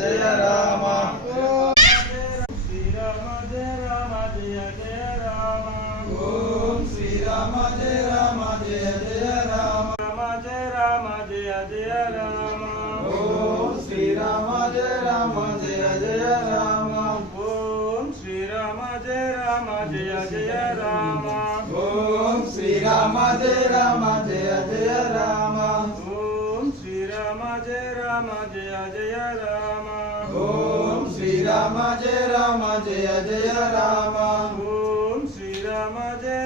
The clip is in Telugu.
జయ రామ శ్రీరామ జయ రామ జయ జయ రామ ఓం శ్రీరామ జయ రామ జయ జయ రామ రామ జయ రామ జయ జయ రామ ఓం శ్రీరామ జయ రామ జయ జయ రామ ఓం శ్రీరామ జయ రామ జయ జయ రామ ఓం శ్రీరామ జయ రామ జయ జయ రామ ఓం శ్రీరామ జయ రామ జయ జయ రామ ఓం శ్రీరామ జయ రామ జయ జయ రామ ఓం శ్రీరామ జయ